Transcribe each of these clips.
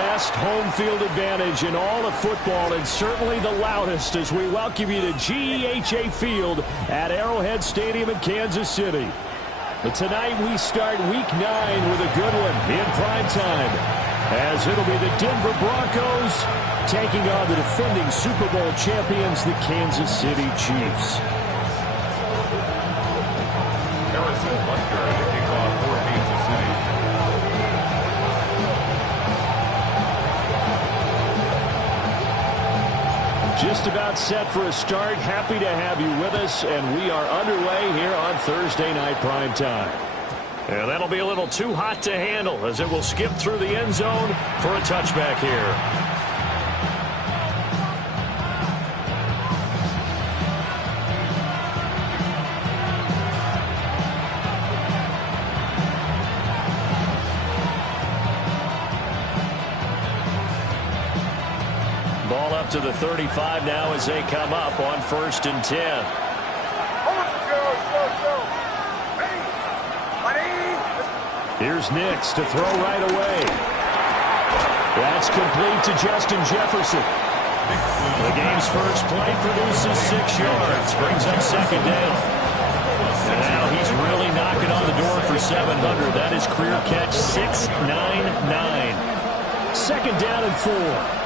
best home field advantage in all of football, and certainly the loudest, as we welcome you to GEHA Field at Arrowhead Stadium in Kansas City. But tonight we start Week 9 with a good one in prime time, as it'll be the Denver Broncos taking on the defending Super Bowl champions, the Kansas City Chiefs. Just about set for a start. Happy to have you with us, and we are underway here on Thursday Night Prime Time. And that'll be a little too hot to handle, as it will skip through the end zone for a touchback here. Ball up to the 35 now as they come up on 1st and 10. Here's Nix to throw right away. That's complete to Justin Jefferson. The game's first play produces 6 yards, brings up 2nd down. And now he's really knocking on the door for 700. That is career catch 699. 2nd down and 4.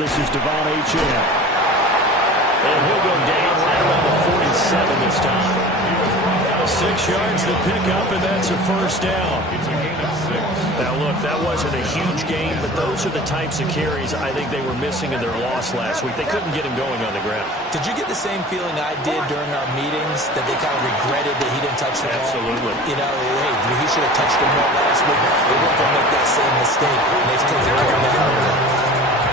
This is Devon Achane. And he'll go down right around the 47 this time. 6 yards to pick up, and that's a 1st down. Now, look, that wasn't a huge game, but those are the types of carries I think they were missing in their loss last week. They couldn't get him going on the ground. Did you get the same feeling I did during our meetings, that they kind of regretted that he didn't touch the ball? Absolutely. You know, hey, he should have touched the ball last week. They weren't going to make that same mistake, and they've taken care of that.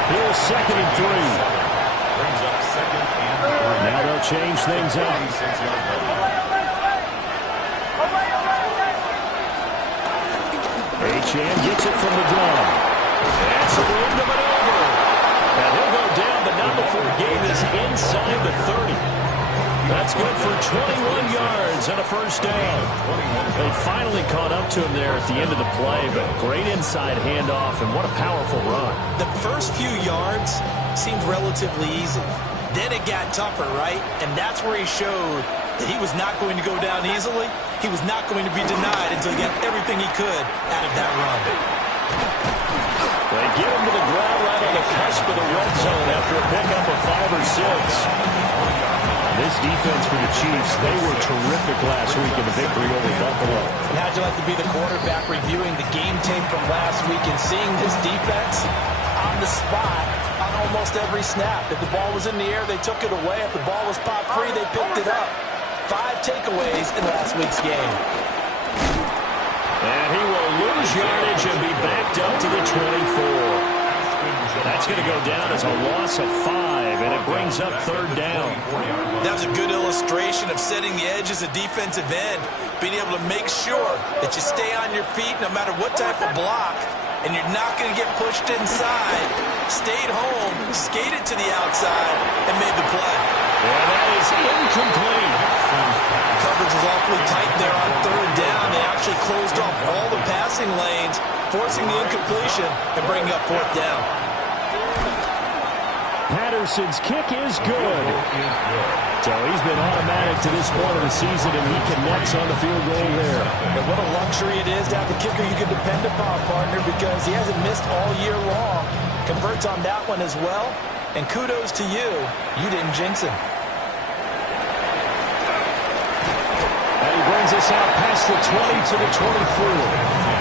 Here's 2nd and 3. Brings up 2nd and 3. Now they'll change things up. Achane gets it from the gun. That's a wind of it over. And he'll go down, but not before the game is inside the 30. That's good for 21 yards and a 1st down. They finally caught up to him there at the end of the play, but great inside handoff, and what a powerful run. The first few yards seemed relatively easy. Then it got tougher, right? And that's where he showed that he was not going to go down easily. He was not going to be denied until he got everything he could out of that run. They get him to the ground right on the cusp of the red zone after a pickup of 5 or 6. This defense for the Chiefs, they were terrific last week in the victory over Buffalo. And how'd you like to be the quarterback reviewing the game tape from last week and seeing this defense on the spot on almost every snap? If the ball was in the air, they took it away. If the ball was popped free, they picked it up. 5 takeaways in last week's game. And he will lose yardage and be backed up to the 24. That's going to go down as a loss of 5, and it brings up 3rd down. That was a good illustration of setting the edge as a defensive end, being able to make sure that you stay on your feet no matter what type of block, and you're not going to get pushed inside. Stayed home, skated to the outside, and made the play. And that is incomplete. Coverage was awfully tight there on 3rd down. They actually closed off all the passing lanes, forcing the incompletion and bringing up 4th down. Patterson's kick is good. So he's been automatic to this point of the season, and he connects on the field goal there. And what a luxury it is to have a kicker you can depend upon, partner, because he hasn't missed all year long. Converts on that one as well. And kudos to you. You didn't jinx him. And he brings us out past the 20 to the 24.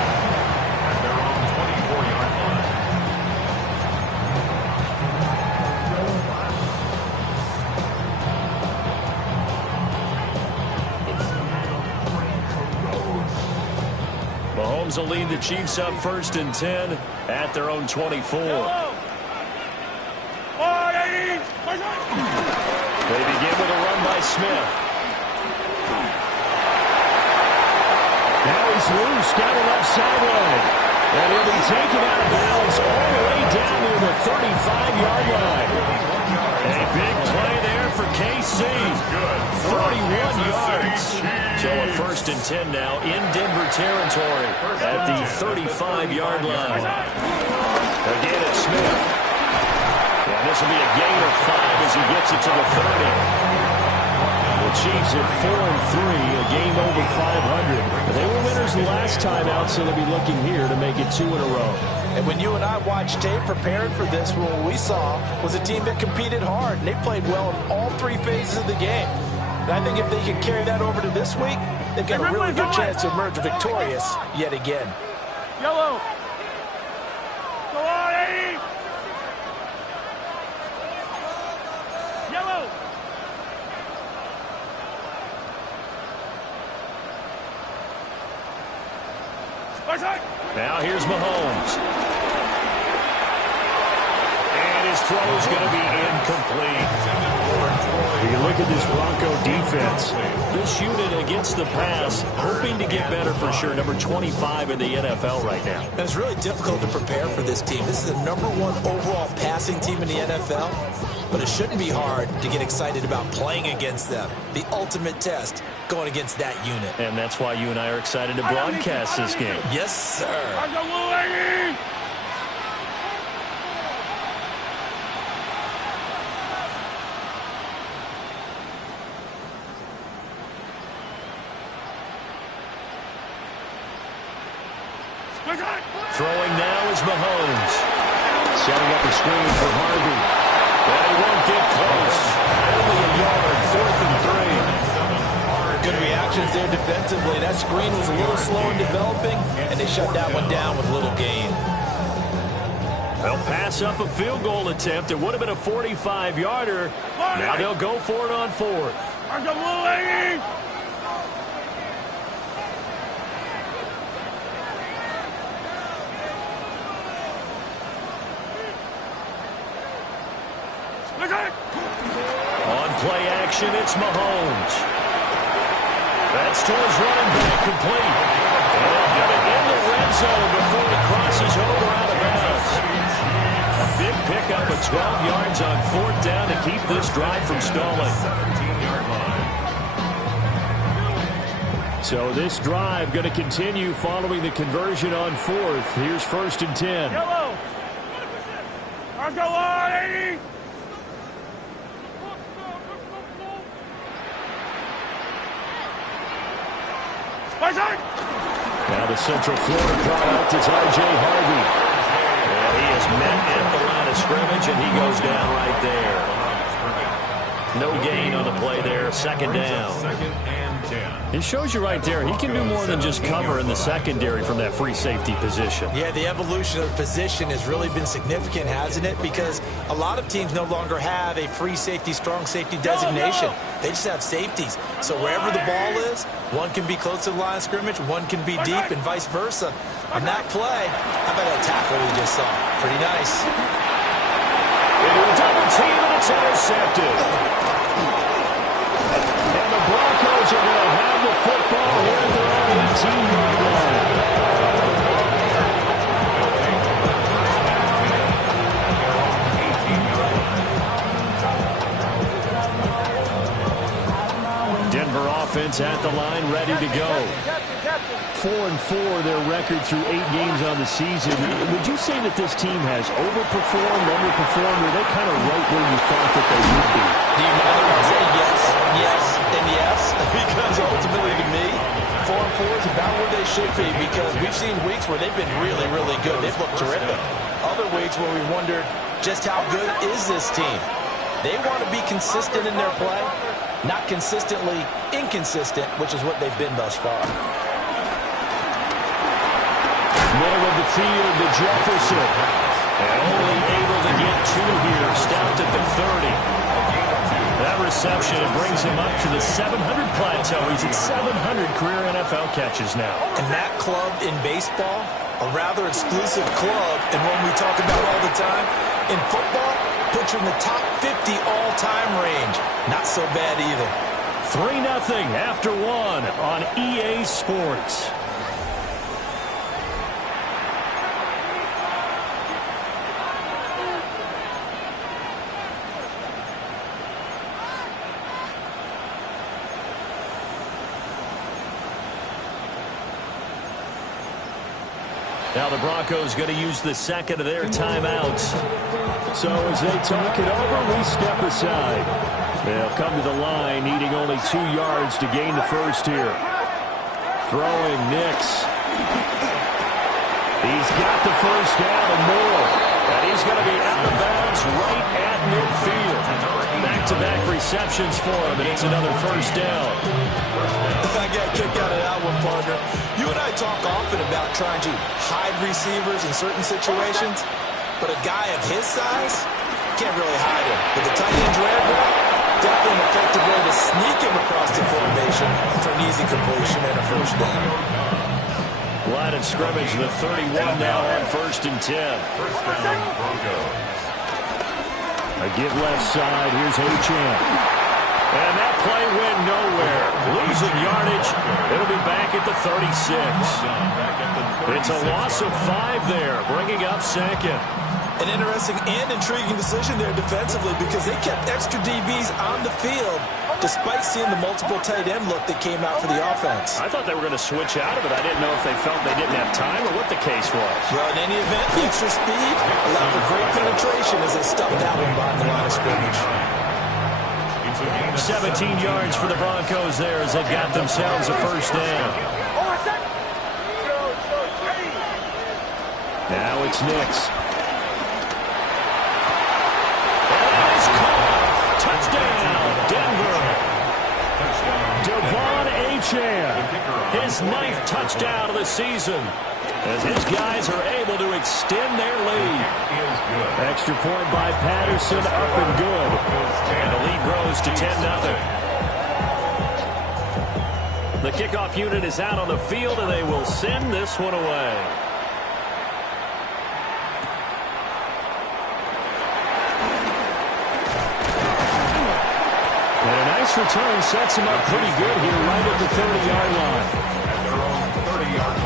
Mahomes will lead the Chiefs up 1st and 10 at their own 24. They begin with a run by Smith. Now he's loose down the left sideline. And he'll be taken out of bounds all the way down near the 35-yard line. A big play there for KC. 31 yards. So a 1st and 10 now in Denver territory at the 35-yard line. Again, it's Smith. And this will be a gain of 5 as he gets it to the 30. The Chiefs at 4-3, a game over 500. They were winners last time out, so they'll be looking here to make it 2 in a row. And when you and I watched tape preparing for this, what we saw was a team that competed hard, and they played well in all 3 phases of the game. And I think if they can carry that over to this week, they've got a really good chance to emerge victorious yet again. Yellow. Go on, Eddie. Yellow. Now here's Mahomes. And his throw is going to be incomplete. You look at this Bronco defense. This unit against the pass, hoping to get better for sure. Number 25 in the NFL right now. And it's really difficult to prepare for this team. This is the #1 overall passing team in the NFL. But it shouldn't be hard to get excited about playing against them. The ultimate test going against that unit. And that's why you and I are excited to broadcast this game. Yes, sir. Throwing now is Mahomes. Setting up a screen for Harvey. And he won't get close. Only a yard, 4th and 3. Good reactions there defensively. That screen was a little slow in developing, and they shut that one down with little gain. They'll pass up a field goal attempt. It would have been a 45-yarder. Now they'll go for it on 4th. On play action, it's Mahomes. That's to his running back, complete. And they'll have it in the red zone before it crosses over out of bounds. A big pickup of 12 yards on 4th down to keep this drive from stalling. So this drive going to continue following the conversion on 4th. Here's 1st and 10. Yellow. Go on, 80. Now the Central Florida product is R.J. Harvey. And he is met at the line of scrimmage, and he goes down right there. No gain on the play there, 2nd down. 2nd and 10. It shows you right there, he can do more than just cover in the secondary from that free safety position. Yeah, the evolution of the position has really been significant, hasn't it? Because a lot of teams no longer have a free safety, strong safety designation. They just have safeties. So wherever the ball is, one can be close to the line of scrimmage, one can be deep, and vice versa. On that play, how about that tackle we just saw? Pretty nice. Into a double team, and it's intercepted. And the Broncos are going to have the football here at their own 18-yard line. Denver offense at the line, ready to go. 4-4 their record through 8 games on the season. Would you say that this team has overperformed, underperformed, or they kind of right where you thought that they would be? Do you mind if I say yes, yes, and yes? Because ultimately to me, 4-4 is about where they should be, because we've seen weeks where they've been really, really good. They've looked terrific. Other weeks where we wondered just how good is this team. They want to be consistent in their play, not consistently inconsistent, which is what they've been thus far. Middle of the field to Jefferson. And only able to get 2 here. Stopped at the 30. That reception brings him up to the 700 plateau. He's at 700 career NFL catches now. And that club in baseball, a rather exclusive club, and one we talk about all the time. In football, puts you in the top 50 all-time range. Not so bad either. 3-0 after 1 on EA Sports. Now the Broncos going to use the second of their timeouts. So as they talk it over, we step aside. They'll come to the line, needing only 2 yards to gain the first here. Throwing Nix. He's got the first down and more. And he's going to be out of bounds right at midfield. Back-to-back receptions for him, and it's another first down. I got a kick out of that one, partner. You and I talk often about trying to hide receivers in certain situations, but a guy of his size can't really hide him. With the tight end drag route, definitely an effective way to sneak him across the formation for an easy completion and a first down. Line of scrimmage, the 31 now on 1st and 10. First down, Broncos. A give left side. Here's Szsn. And that play went nowhere. Losing yardage. It'll be back at the 36. It's a loss of 5 there, bringing up second. An interesting and intriguing decision there defensively because they kept extra DBs on the field despite seeing the multiple tight end look that came out for the offense. I thought they were going to switch out of it. I didn't know if they felt they didn't have time or what the case was. Well, in any event, the extra speed allowed for great penetration as they stuffed that one behind the line of scrimmage. 17 yards for the Broncos there as they got themselves a first down. Now it's Nix. Touchdown, Denver. Szsn, his 9th touchdown of the season, as his guys are able to extend their lead. Extra point by Patterson, up and good. And the lead grows to 10-0. The kickoff unit is out on the field, and they will send this one away. And a nice return sets him up pretty good here right at the 30-yard line. At their own 30-yard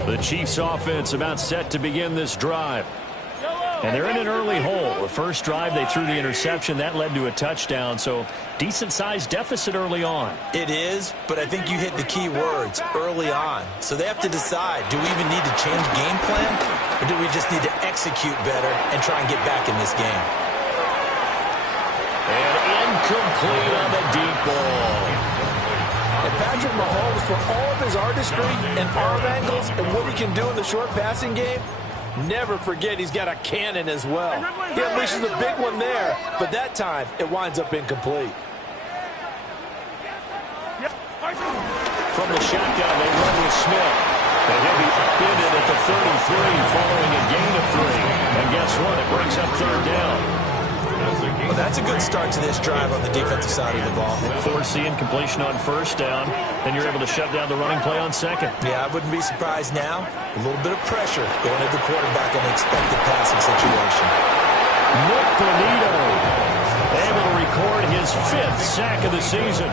line. The Chiefs offense about set to begin this drive. And they're in an early hole. The first drive, they threw the interception. That led to a touchdown, so decent-sized deficit early on. It is, but I think you hit the key words, early on. So they have to decide, do we even need to change game plan, or do we just need to execute better and try and get back in this game? And incomplete on the deep ball. And Patrick Mahomes, for all of his artistry and arm angles and what he can do in the short passing game, never forget he's got a cannon as well. He unleashes a big one there, but that time it winds up incomplete. From the shotgun, they run with Smith. And he'll be upended at the 33 following a gain of 3. And guess what? It brings up 3rd down. Well, that's a good start to this drive on the defensive side of the ball. Forcing completion on 1st down. Then you're able to shut down the running play on 2nd. Yeah, I wouldn't be surprised now. A little bit of pressure going at the quarterback in an expected passing situation. Nick Bonito able to record his 5th sack of the season.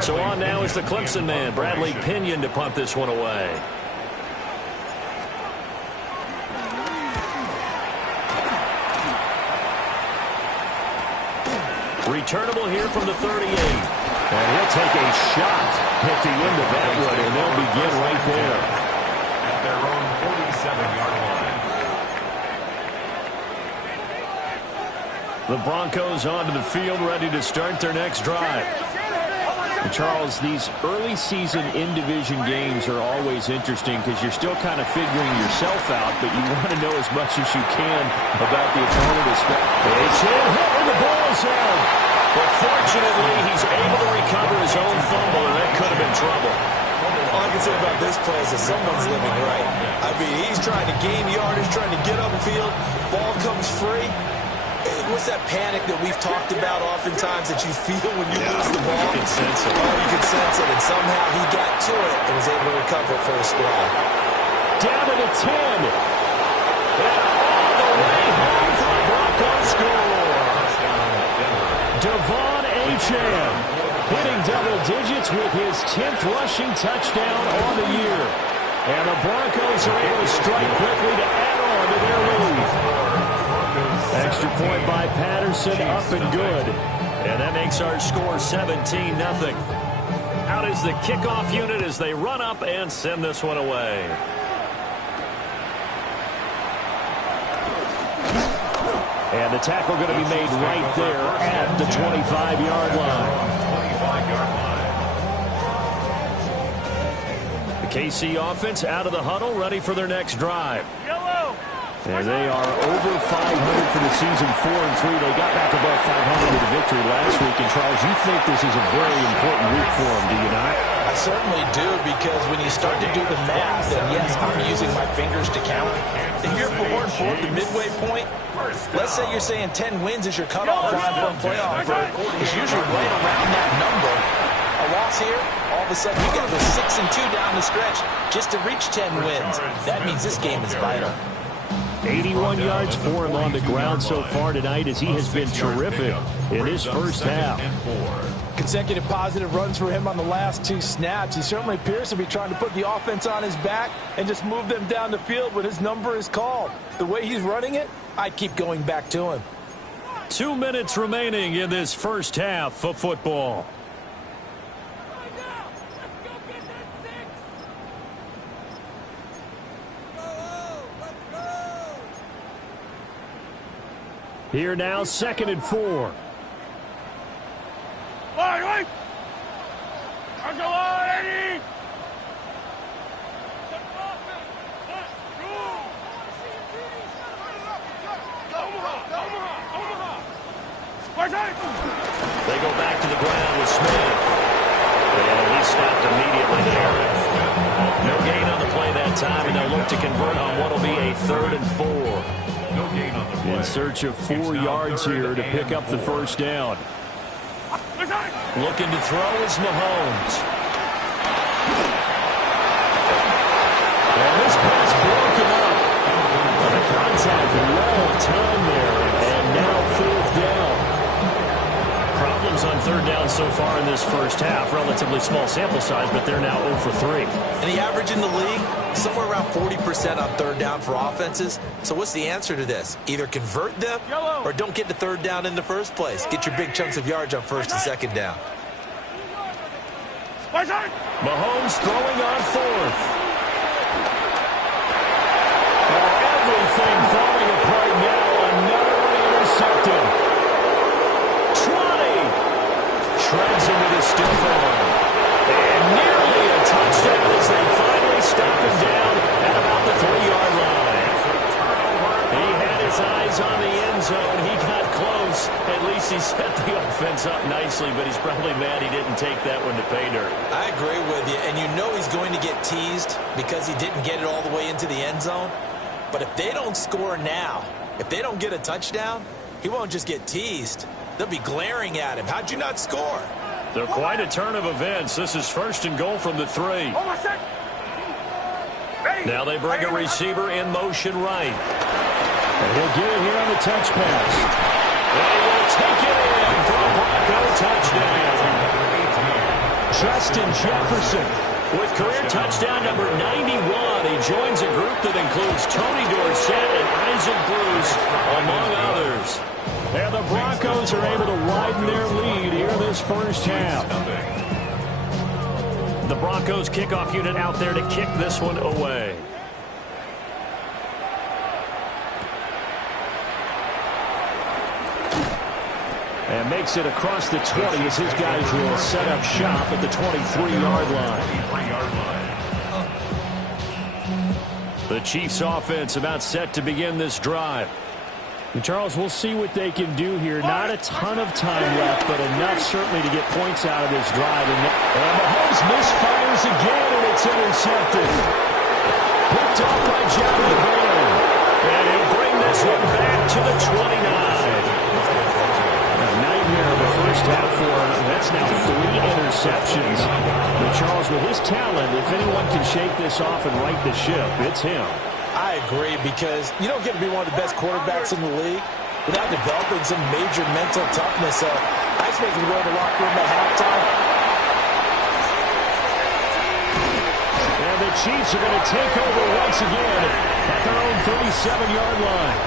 So on now is the Clemson man, Bradley Pinion, to punt this one away. Returnable here from the 38. And he'll take a shot at the end of that one, and they'll begin right there. At their own 47-yard line. The Broncos onto the field, ready to start their next drive. And Charles, these early season in-division games are always interesting because you're still kind of figuring yourself out, but you want to know as much as you can about the opponent. It's hit, and the ball is held. But fortunately, he's able to recover his own fumble, and that could have been trouble. All I can say about this play is that someone's living right. I mean, he's trying to gain yardage, trying to get upfield. Ball comes free. What's that panic that we've talked about oftentimes that you feel when you lose the ball? You can sense it. Oh, you can sense it, and somehow he got to it and was able to recover it for his squad. Down to the 10. And all the way home for the Broncos score. Devon Achane hitting double digits with his 10th rushing touchdown on the year. And the Broncos are able to strike quickly to add on to their lead. Extra point by Patterson, up and good. And that makes our score 17-0. Out is the kickoff unit as they run up and send this one away. And the tackle going to be made right there at the 25-yard line. The KC offense out of the huddle, ready for their next drive. And they are over 500 for the season, 4-3. They got back above 500 with a victory last week. And, Charles, you think this is a very important week for them, do you not? I certainly do, because when you start to do the math, and yes, I'm using my fingers to count. If you're 4-4 at the midway point, let's say you're saying 10 wins is your cutoff line for a playoff berth. It's usually right around that number. A loss here, all of a sudden you got to go 6-2 down the stretch just to reach 10 wins. That means this game is vital. 81 yards for him on the ground so far tonight, as he has been terrific in his first half. Consecutive positive runs for him on the last 2 snaps. He certainly appears to be trying to put the offense on his back and just move them down the field when his number is called. The way he's running it, I'd keep going back to him. 2 minutes remaining in this first half of football. Here now, 2nd and 4. They go back to the ground with Smith. And he stopped immediately there. No gain on the play that time, and they'll look to convert on what will be a 3rd and 4. In search of 4 yards here to pick up the first down. Looking to throw is Mahomes. And this pass broken up. The contact long time there, and now 4th down. Problems on 3rd down so far in this first half. Relatively small sample size, but they're now 0 for 3. And the average in the league, somewhere around 40% on 3rd down for offenses. So what's the answer to this? Either convert them or don't get to 3rd down in the first place. Get your big chunks of yards on 1st and 2nd down. Mahomes throwing on 4th. Everything falling apart now. Another one intercepted. 20. Shreds him with his stiff arm. And nearly a touchdown as they finally stop him down at about the 3-yard line. He had his eyes on the end zone. He got close. At least he set the offense up nicely, but he's probably mad he didn't take that one to pay dirt. I agree with you, and you know he's going to get teased because he didn't get it all the way into the end zone. But if they don't score now, if they don't get a touchdown, he won't just get teased. They'll be glaring at him. How'd you not score? They're quite a turn of events. This is 1st and goal from the 3. Now they bring a receiver in motion right. And he'll get it here on the touch pass. And he will take it in for a Bronco touchdown. Justin Jefferson with career touchdown number 91. He joins a group that includes Tony Dorsett and Isaac Bruce, among others. And the Broncos are able to widen their lead here in this first half. The Broncos kickoff unit out there to kick this one away. And makes it across the 20 as his guys will set up shop at the 23-yard line. The Chiefs offense about set to begin this drive. And Charles, we'll see what they can do here. Not a ton of time left, but enough certainly to get points out of this drive. And Mahomes misfires again, and it's intercepted. Picked off by Johnny Brown. And he'll bring this one back to the 29. A nightmare of the first half for him. That's now 3 interceptions. But Charles, with his talent, if anyone can shake this off and right the ship, it's him. I agree, because you don't get to be one of the best quarterbacks in the league without developing some major mental toughness. So I just make him go to the locker room at halftime. And the Chiefs are going to take over once again at their own 37-yard line.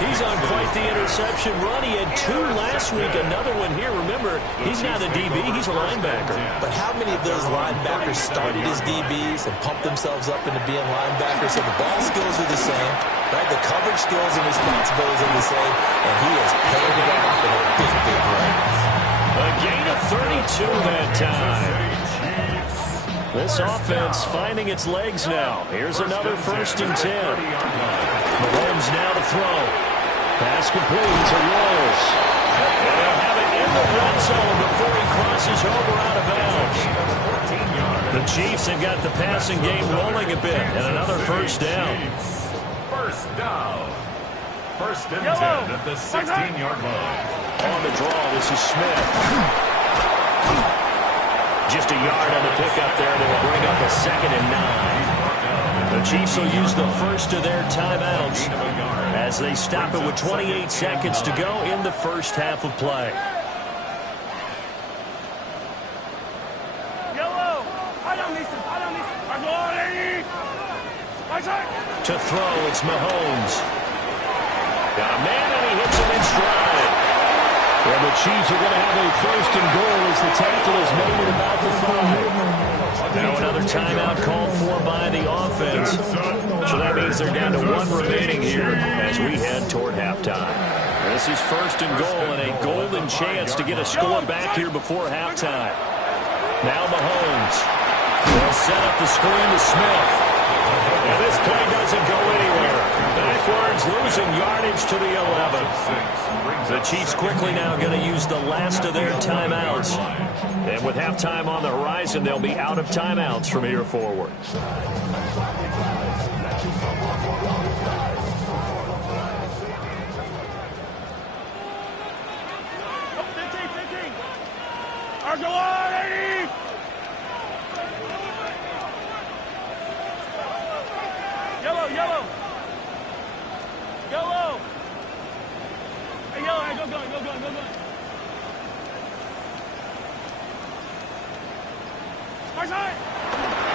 He's on quite the interception run. He had 2 last week, another one here. Remember, he's not a DB, he's a linebacker. But how many of those linebackers started as DBs and pumped themselves up into being linebackers? So the ball skills are the same, right? The coverage skills and responsibilities are the same, and he has paid it off in a big, big way. A gain of 32 that time. This offense finding its legs now. Here's another 1st and 10. Mahomes now to throw. Pass complete to Royals. And they'll have it in the red zone before he crosses over out of bounds. The Chiefs have got the passing game rolling a bit, and another 1st down. First down. 1st and 10 at the 16-yard line. On the draw, this is Smith. Just a yard on the pickup there. They will bring up a 2nd and 9. The Chiefs will use the first of their timeouts as they stop it with 28 seconds to go in the first half of play. To throw, it's Mahomes. Got a man, and he hits him in stride. Well, the Chiefs are going to have a 1st and goal as the tackle is made at about the 5. Now another timeout called for by the offense. So that means they're down to 1 remaining here as we head toward halftime. This is 1st and goal and a golden chance to get a score back here before halftime. Now Mahomes. They'll set up the screen to Smith. And this play doesn't go anywhere. Backwards, losing yardage to the 11. The Chiefs quickly now going to use the last of their timeouts. And with halftime on the horizon, they'll be out of timeouts from here forward.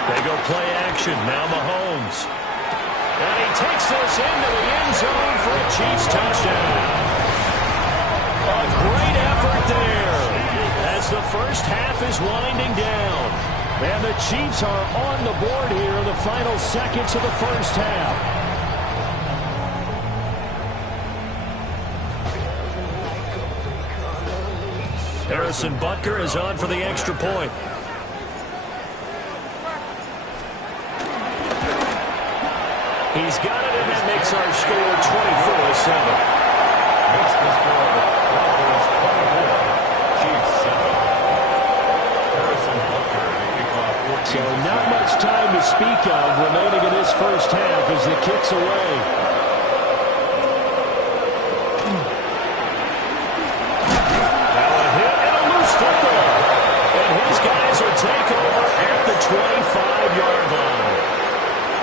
They go play action. Now Mahomes. And he takes this into the end zone for a Chiefs touchdown. A great effort there as the first half is winding down. And the Chiefs are on the board here in the final seconds of the first half. Harrison Butker is on for the extra point. He's got it, and that makes our score 24-7. Makes the score Broncos 24, Chiefs 7. Harrison Butker to kick off 14. So not much time to speak of remaining in this first half as the kick's away. Now a hit and a loose football. And his guys will take over at the 25-yard line.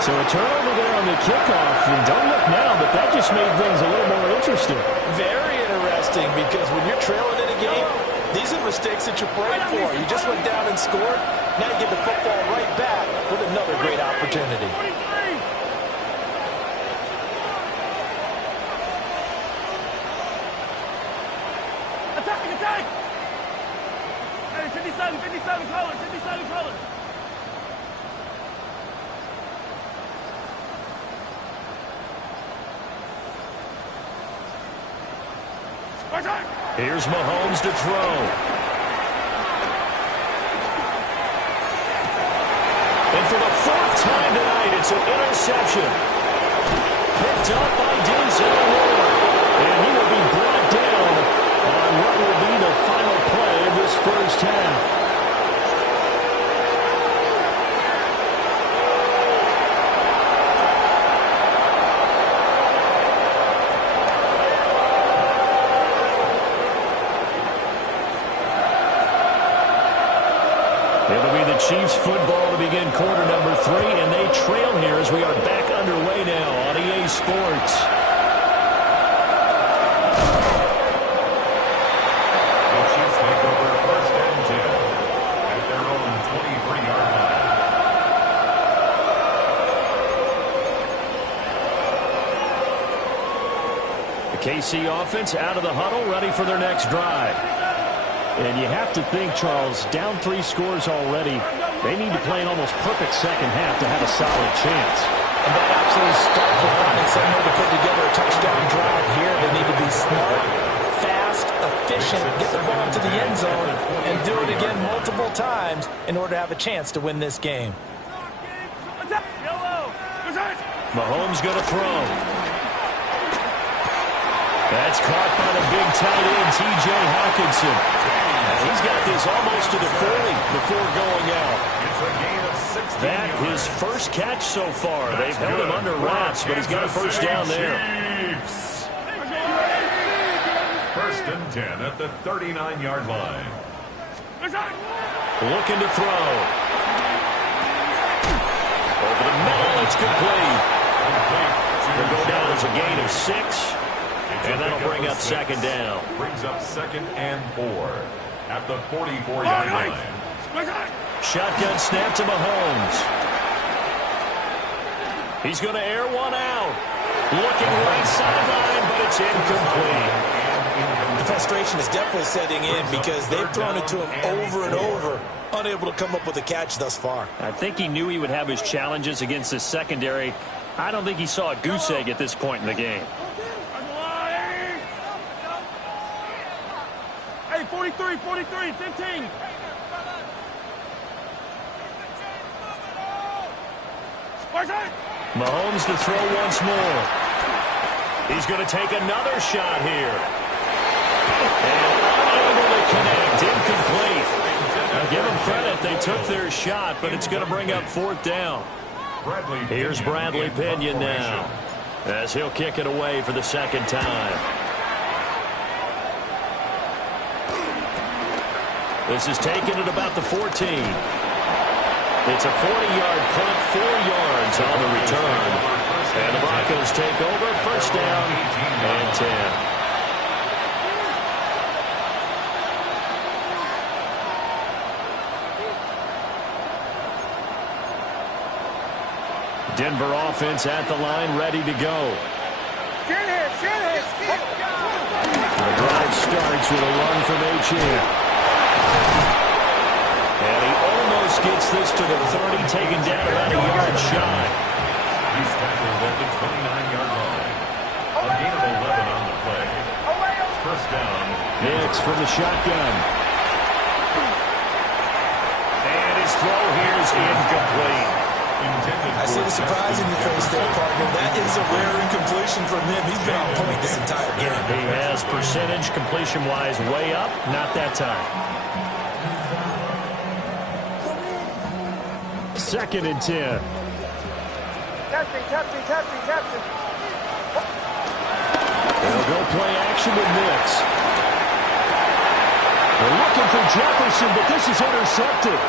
So a turnover there on the kickoff, and don't look now, but that just made things a little more interesting. Very interesting, because when you're trailing in a game, these are mistakes that you pray for. You just went down and scored. Now you get the football right back with another great opportunity. Attack! Hey, 57 colors, 57 colors. Here's Mahomes to throw. And for the 4th time tonight, it's an interception. Picked up by Denzel Ward. And he will be brought down on what will be the final play of this first half. It'll be the Chiefs football to begin quarter number 3, and they trail here as we are back underway now on EA Sports. The Chiefs take over 1st and 10 at their own 23-yard line. The KC offense out of the huddle, ready for their next drive. And you have to think, Charles, down 3 scores already. They need to play an almost perfect second half to have a solid chance. And that absolutely starts with finding some way to put together a touchdown drive here. They need to be smart, fast, efficient, get the ball to the end zone, and do it again multiple times in order to have a chance to win this game. Mahomes going to throw. That's caught by the big tight end, T.J. Hawkinson. He's got this almost to the 40 before going out. That his first catch so far. They've held him under wraps, but he's got a first down there. First and 10 at the 39-yard line. Looking to throw. Over the middle, it's complete. Will go down as a gain of 6. And that'll bring up second down. Brings up second and 4 at the 44-yard line. Shotgun snap to Mahomes. He's going to air one out. Looking right sideline, but it's incomplete. The frustration is definitely setting in because they've thrown it to him over and over, unable to come up with a catch thus far. I think he knew he would have his challenges against his secondary. I don't think he saw a goose egg at this point in the game. Hey, 43, 15. Mahomes to throw once more. He's going to take another shot here. And unable to connect. Incomplete. Now give them credit. They took their shot, but it's going to bring up 4th down. Here's Bradley Pinion now, as he'll kick it away for the second time. This is taken at about the 14. It's a 40-yard punt, 4 yards on the return. And the Broncos take over, first down and 10. Denver offense at the line, ready to go. The drive starts with a run from Szsn. And he almost gets this to the 30, taken down about a yard shy. He's tackled at the 29-yard line. A gain of 11 on the play. First down. Nix from the shotgun. And his throw here is incomplete. I see the surprise in your face there, partner. That is a rare incompletion from him. He's been on point this entire game. He has percentage completion-wise way up. Not that time. Second and 10. Testing. They'll go play action with Nix. They're looking for Jefferson, but this is intercepted.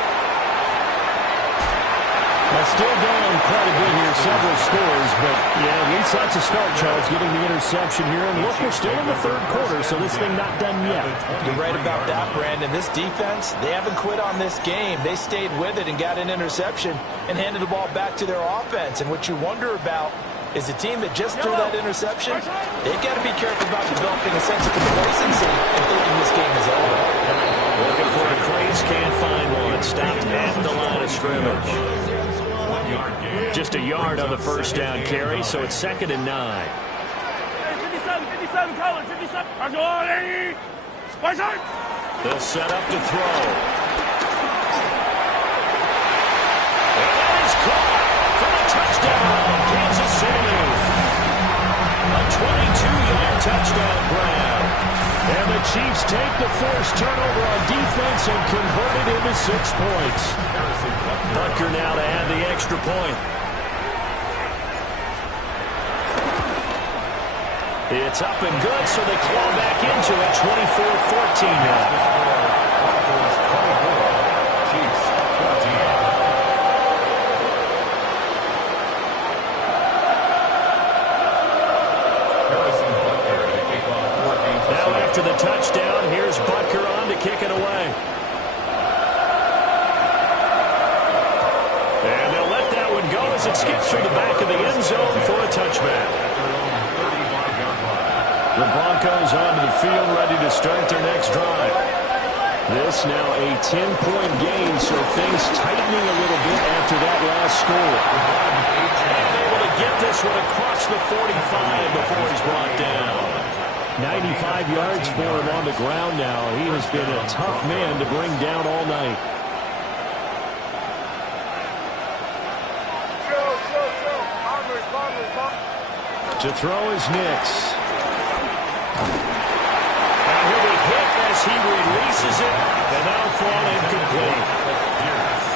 Well, still down quite a bit here, several scores, but yeah, at least that's a start, Charles, getting the interception here. And look, we're still in the 3rd quarter, so this thing not done yet. You're right about that, Brandon. This defense, they haven't quit on this game. They stayed with it and got an interception and handed the ball back to their offense. And what you wonder about is a team that just threw that interception, they've got to be careful about developing a sense of complacency and thinking this game is over. Looking for the Cranes, can't find one. Stopped at the line of scrimmage. Just a yard on the first down carry, so it's 2nd and 9. Hey, 57, color, 57. They'll set up to throw. And it's caught for a touchdown, Kansas City. A 22-yard touchdown grab. And the Chiefs take the forced turnover on defense and convert it into 6 points. Butker now to add the extra point. It's up and good, so they claw back into it, 24-14 now. Now after the touchdown, here's Butker on to kick it away. And they'll let that one go as it skips through the back of the end zone for a touchback. The Broncos onto the field, ready to start their next drive. This now a 10-point game, so things tightening a little bit after that last score. And able to get this one across the 45 before he's brought down. 95 yards for him on the ground now. He has been a tough man to bring down all night. To throw is Nix. And he'll be hit as he releases it, and now fall incomplete.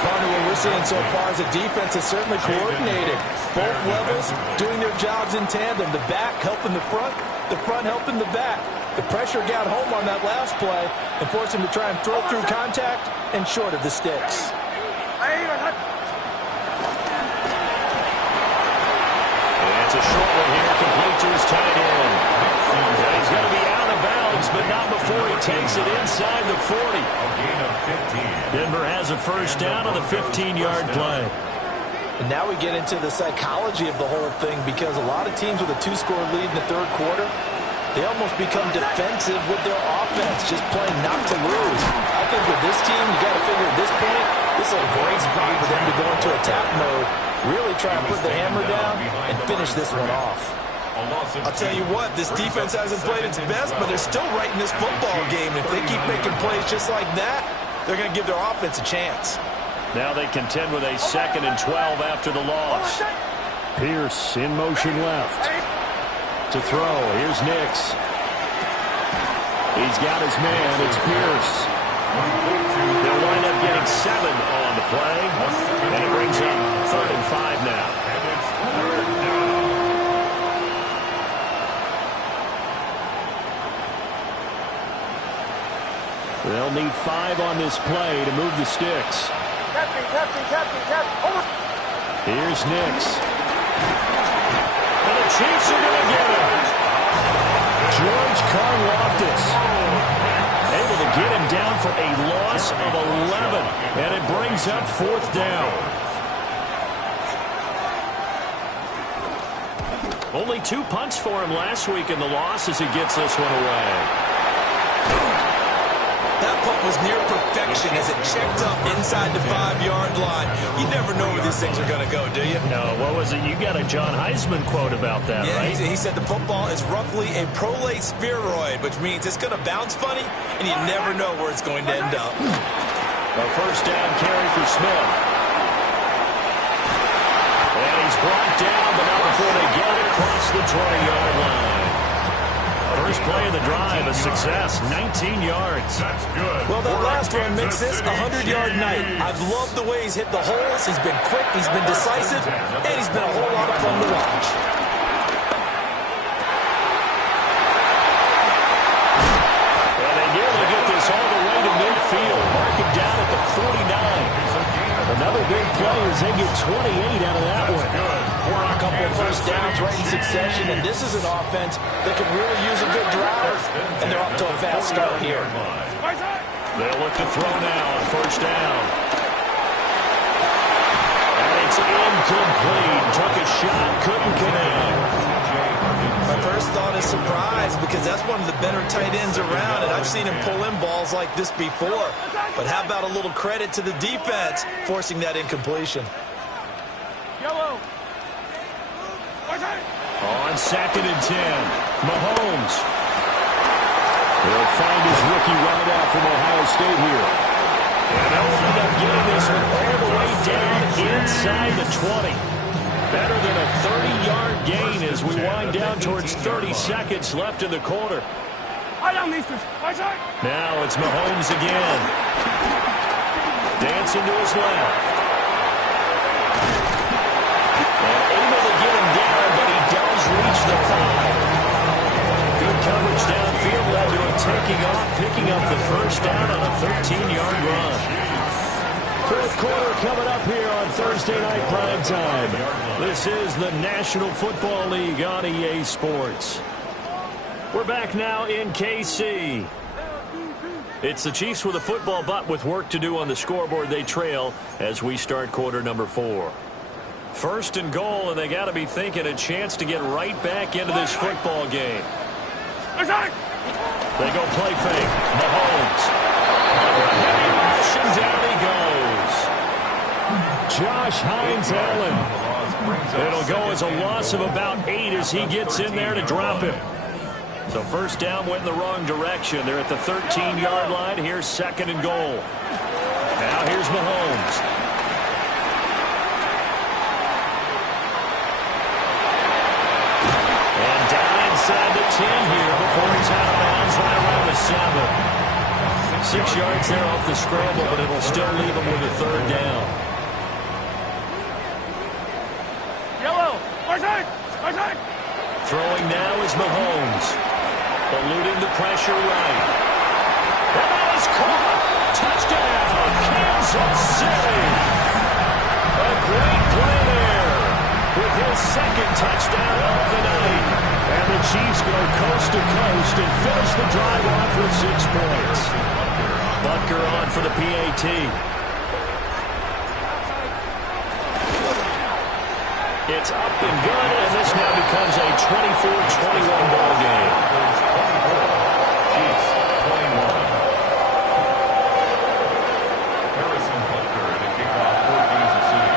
Partner, what we're seeing so far is the defense is certainly coordinated. Both levels doing their jobs in tandem. The back helping the front helping the back. The pressure got home on that last play and forced him to try and throw through contact and short of the sticks. It's a short one here, complete to his tight end. And he's going to be out of bounds, but not before he takes it inside the 40. Denver has a first down on the 15-yard play. And now we get into the psychology of the whole thing, because a lot of teams with a 2-score lead in the third quarter, they almost become defensive with their offense, just playing not to lose. I think with this team, you got to figure at this point, this is a great spot for them to go into attack mode, really try and put the hammer down and finish this one off. I'll tell you what, this defense hasn't played its best, but they're still right in this football game. If they keep making plays just like that, they're going to give their offense a chance. Now they contend with a 2nd and 12 after the loss. Pierce in motion left. To throw, here's Nix. He's got his man, it's Pierce. They'll wind up getting 7 on the play, and it brings up 3rd and 5 now. They'll need 5 on this play to move the sticks. Over. Here's Nix. And the Chiefs are going to get him. George Karlaftis able to get him down for a loss of 11. And it brings up 4th down. Only 2 punts for him last week in the loss as he gets this one away. That punt was near perfection as it checked up inside the 5-yard line. You never know where these things are going to go, do you? No, what was it? You got a John Heisman quote about that, yeah, right? He said the football is roughly a prolate spheroid, which means it's going to bounce funny, and you never know where it's going to end up. A first down carry for Smith. And he's brought down, but not before they get it across the 20-yard line. First play of the drive, a success, 19 yards. That's good. Well, that last one makes this a 100-yard night. I've loved the way he's hit the holes. He's been quick, he's been decisive, and he's been a whole lot of fun to watch. And they nearly get this all the way to midfield. Mark him down at the 49. Another big play as they get 28 out of that one. A couple of first downs right in succession, and this is an offense that can really use a good drive, and they're off to a fast start here. They'll look to throw now on first down. And it's incomplete. Took a shot, couldn't connect. My first thought is surprise, because that's one of the better tight ends around, and I've seen him pull in balls like this before. But how about a little credit to the defense forcing that incompletion? Yellow. On 2nd and 10, Mahomes. He'll find his rookie wideout from Ohio State here. And they'll end up getting this one all the way down inside the 20. Better than a 30-yard gain as we wind down towards 30 seconds left in the quarter. Now it's Mahomes again. Dancing to his left. And able to get him down, but he does reach the 5. Good coverage downfield led to him taking off, picking up the first down on a 13-yard run. Fourth quarter coming up here on Thursday Night Prime Time. This is the National Football League on EA Sports. We're back now in KC. It's the Chiefs with a football, but with work to do on the scoreboard. They trail as we start quarter number 4. First and goal, and they got to be thinking a chance to get right back into this football game. They go play fake. Mahomes. Heavy rush, and down he goes. Josh Hines Allen. It'll go as a loss of about 8 as he gets in there to drop him. So first down went in the wrong direction. They're at the 13-yard line. Here's 2nd and goal. Now here's Mahomes. And down inside the 10 here before he's out of bounds right around the 7. 6 yards there off the scramble, but it'll still leave him with a 3rd down. Throwing now is Mahomes. Eluding the pressure right. And that is caught. Touchdown, Kansas City. A great play there with his 2nd touchdown of the night. And the Chiefs go coast to coast and finish the drive off with 6 points. Butker on for the PAT. It's up and good, and this now becomes a 24-21 ball game. Chiefs 21. Harrison Butker to kick off for Kansas City.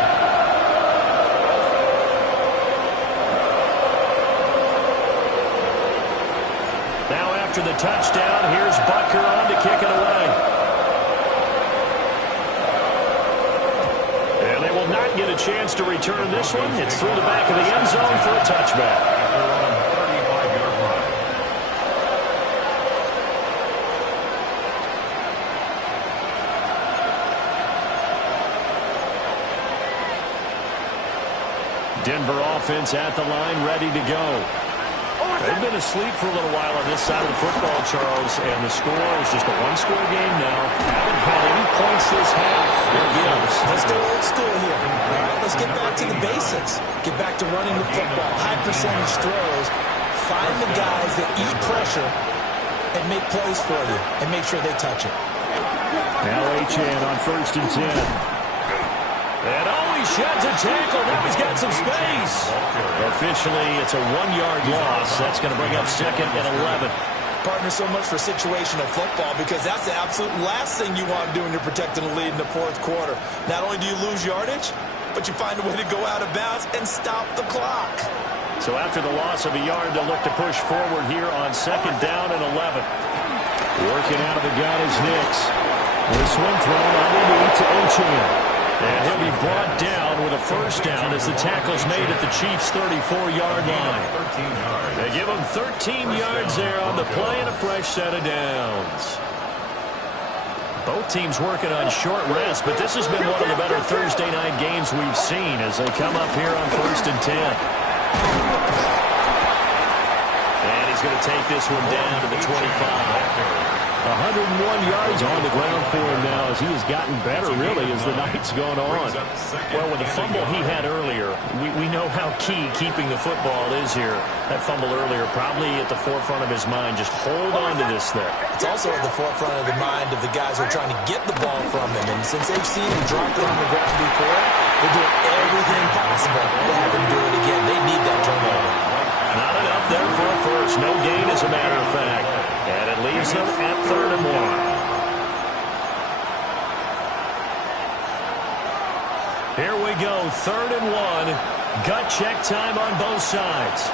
Now after the touchdown, here's Butker on to kick it away. Not get a chance to return this one. It's through the back of the end zone for a touchback. 35-yard line. Denver offense at the line, ready to go. They've been asleep for a little while on this side of the football, Charles, and the score is just a one-score game now. Haven't had any points this half. Let's go old school here. All right, let's get back to the basics. Get back to running the football, high percentage throws. Find the guys that eat pressure and make plays for you and make sure they touch it. Now Szsn on 1st and 10. And he sheds a tackle. Now he's got some space. Officially, it's a 1-yard loss. That's going to bring up 2nd and 11. Partner, so much for situational football because that's the absolute last thing you want to do when you're protecting a lead in the 4th quarter. Not only do you lose yardage, but you find a way to go out of bounds and stop the clock. So after the loss of a yard, they'll look to push forward here on 2nd down and 11. Working out of the gun is Hicks. This one thrown underneath to Szsn. And he'll be brought down with a 1st down as the tackle's made at the Chiefs' 34-yard line. 13 yards. They give him 13 yards there on the play and a fresh set of downs. Both teams working on short rest, but this has been one of the better Thursday night games we've seen as they come up here on 1st and 10. And he's going to take this one down to the 25. 101 yards on the ground for him now as he has gotten better, really, as the night's gone on. Well, with the fumble he had earlier, we know how key keeping the football is here. That fumble earlier probably at the forefront of his mind. Just hold on to this thing. It's also at the forefront of the mind of the guys who are trying to get the ball from him. And since they've seen him drop it on the ground before, they're doing everything possible to have him do it again. They need that turnover. Not enough there for a first. No gain, as a matter of fact. And it leaves them at 3rd and 1. Here we go, 3rd and 1. Gut check time on both sides.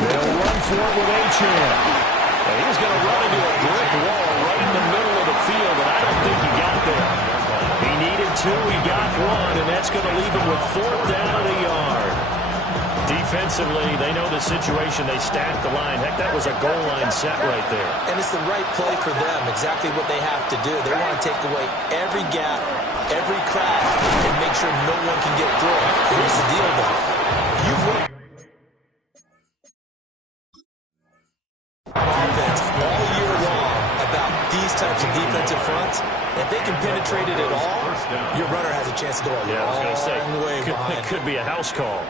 They'll run for it with Szsn. He's going to run into a brick wall right in the middle of the field, and I don't think he got there. He needed 2, he got 1, and that's going to leave him with 4th down and a yard. Defensively, they know the situation. They stacked the line. Heck, that was a goal line set right there. And it's the right play for them, exactly what they have to do. They want to take away every gap, every crack, and make sure no one can get through it. Here's the deal, though. You've worked offense all year long about these types of defensive fronts. If they can penetrate it at all, your runner has a chance to go a long way behind. It could be a house call.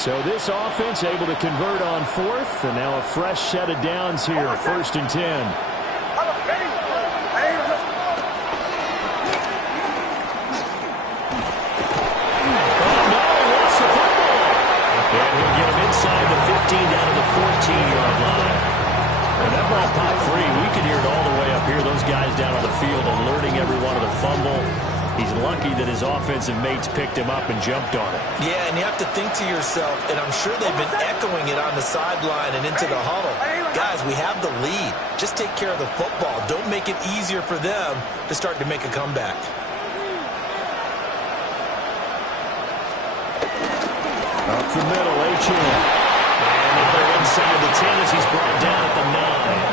So this offense able to convert on fourth, and now a fresh set of downs here, 1st and 10. Inside the 15 down to the 14-yard line. And that ball popped free. We could hear it all the way up here. Those guys down on the field alerting everyone of the fumble. He's lucky that his offensive mates picked him up and jumped on it. Yeah, and you have to think to yourself, and I'm sure they've been echoing it on the sideline and into the huddle. Guys, we have the lead. Just take care of the football. Don't make it easier for them to start to make a comeback. Up the middle, Szsn. And now they're inside the 10 as he's brought down at the 9.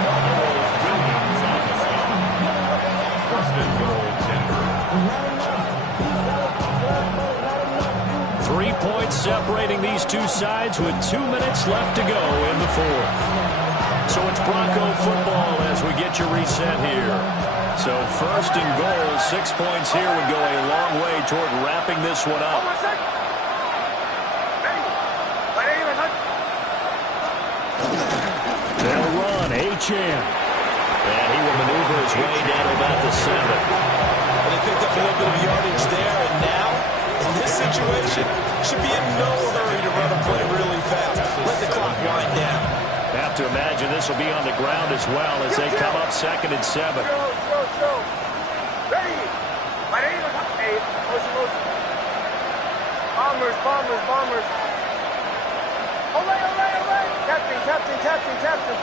3 points separating these two sides with 2 minutes left to go in the fourth. So it's Bronco football as we get your reset here. So 1st and goal, 6 points here would go a long way toward wrapping this one up. They'll run, Szsn. And he will maneuver his way down to about the 7. And they picked up a little bit of yardage there, and now, in this situation, should be in no hurry to run a play really fast. Let the clock wind down. Have to imagine this will be on the ground as well as they come up 2nd and 7. Bombers. Olay. Captain.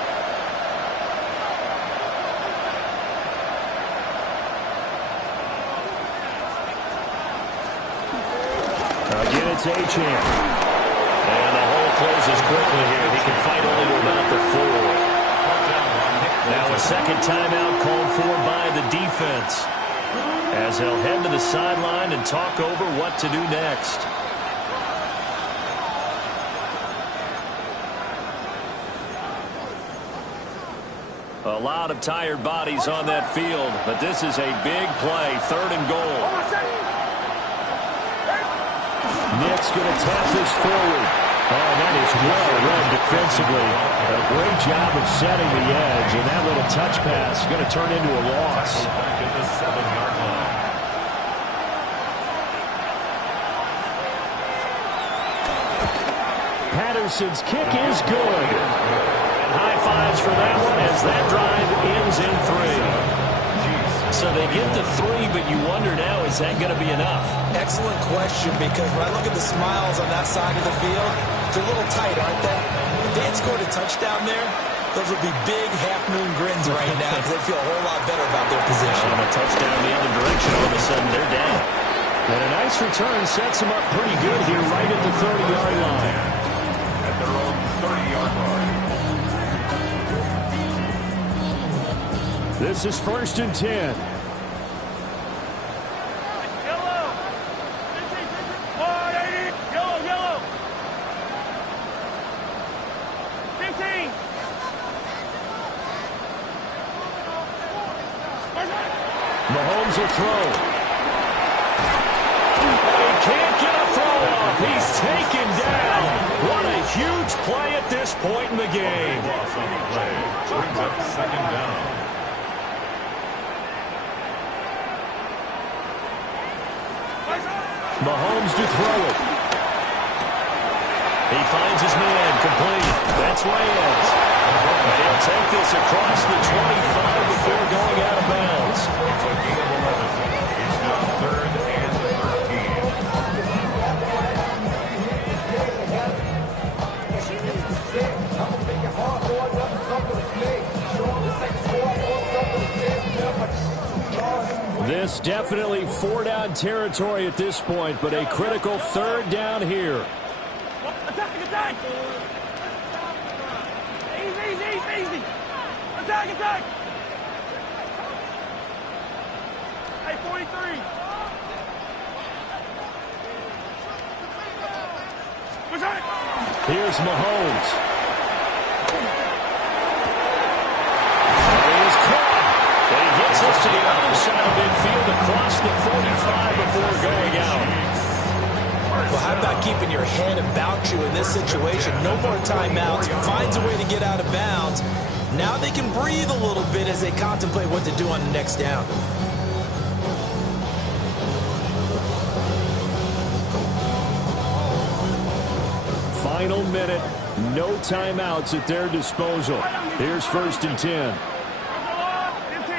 Again, it's Szsn. And the hole closes quickly here. He can fight only to about the 4. Now a second timeout called for by the defense, as they'll head to the sideline and talk over what to do next. A lot of tired bodies on that field, but this is a big play, 3rd and goal. Nick's going to tap this forward. Oh, that is well read defensively. A great job of setting the edge, and that little touch pass is going to turn into a loss. At the 7-yard line. Patterson's kick is good. And high fives for that one as that drive ends in 3. So they get the 3, but you wonder now, is that going to be enough? Excellent question, because when I look at the smiles on that side of the field, they're a little tight, aren't they? If they had scored a touchdown there, those would be big half-moon grins right now because they feel a whole lot better about their position. On a touchdown the other direction, all of a sudden they're down. And a nice return sets them up pretty good here right at the 30-yard line. At their own 30-yard line. This is 1st and 10. Yellow. 15. Mahomes will throw. He can't get a throw off. He's taken down. What a huge play at this point in the game. Loss on the play brings up 2nd down. Mahomes to throw it. He finds his man, complete. That's Reyes. And he'll take this across the 25 before going out of bounds. It's a gain of 11. It's now 3rd and 13. This definitely 4-down territory at this point, but a critical 3rd down here. Attack! Easy! Attack! Hey, 43. Here's Mahomes. He's caught. And he gets us to the other side of midfield across the 45 before going out. Well, how about keeping your head about you in this situation? No more timeouts. Finds a way to get out of bounds. Now they can breathe a little bit as they contemplate what to do on the next down. Final minute. No timeouts at their disposal. Here's 1st and 10. 15.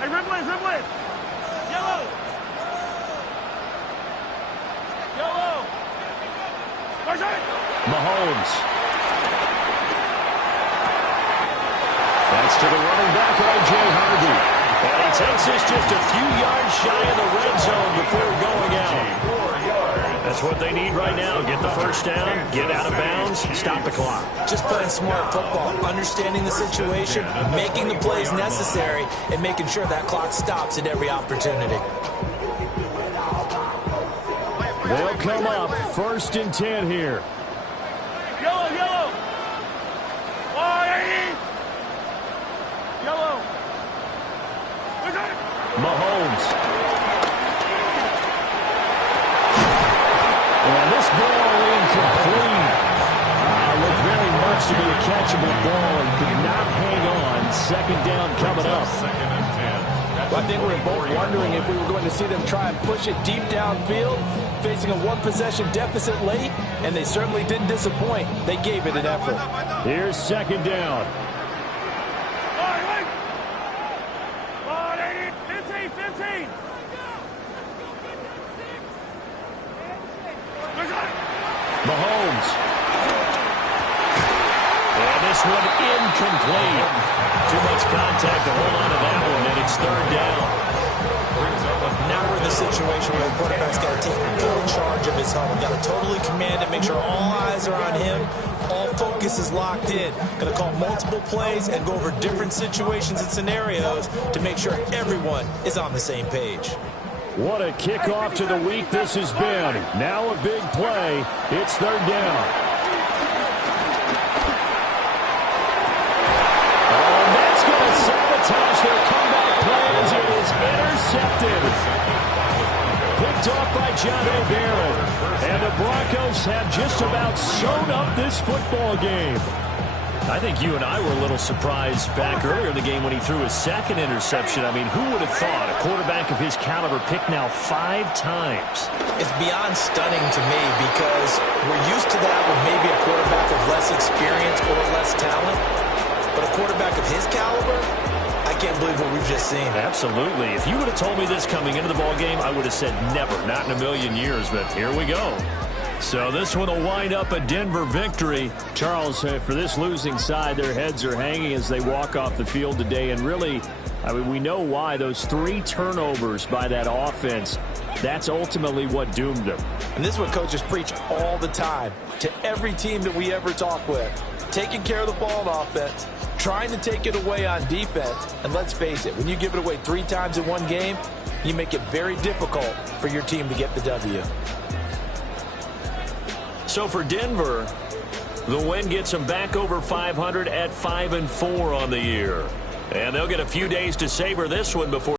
Hey, rip blitz, rip blitz. Yellow. Yellow. Mahomes. That's to the running back, R.J. Harvey. And he takes this just a few yards shy of the red zone before going out. That's what they need right now. Get the first down, get out of bounds, stop the clock. Just playing smart football, understanding the situation, making the plays necessary, and making sure that clock stops at every opportunity. They'll come up 1st and 10 here. Yellow, yellow. Yellow. Mahomes. And this ball incomplete. Looked very much to be a catchable ball and could not hang on. 2nd down coming up. 2nd and 10. Well, I think we were both wondering if we were going to see them try and push it deep downfield, facing a one-possession deficit late, and they certainly didn't disappoint. They gave it an effort. Here's 2nd down. 15. Mahomes. And this one incomplete. Too much contact to hold on to that one, and it's 3rd down. Now we're in the situation where the quarterback's got to take full charge of his huddle. Got to totally command it, make sure all eyes are on him. All focus is locked in. Going to call multiple plays and go over different situations and scenarios to make sure everyone is on the same page. What a kickoff to the week this has been. Now a big play. It's 3rd down. Oh, and that's going to sabotage their comeback plans. It is intercepted. Picked off by John O'Barron. And the Broncos have just about sewn up this football game. I think you and I were a little surprised back earlier in the game when he threw his 2nd interception. I mean, who would have thought a quarterback of his caliber picked now 5 times? It's beyond stunning to me because we're used to that with maybe a quarterback of less experience or less talent. But a quarterback of his caliber, I can't believe what we've just seen. Absolutely. If you would have told me this coming into the ballgame, I would have said never, not in a million years. But here we go. So this one will wind up a Denver victory. Charles, for this losing side, their heads are hanging as they walk off the field today. And really, I mean, we know why. Those 3 turnovers by that offense, that's ultimately what doomed them. And this is what coaches preach all the time to every team that we ever talk with. Taking care of the ball on offense, trying to take it away on defense. And let's face it, when you give it away 3 times in one game, you make it very difficult for your team to get the W. So for Denver, the win gets them back over 500 at 5-4 on the year. And they'll get a few days to savor this one before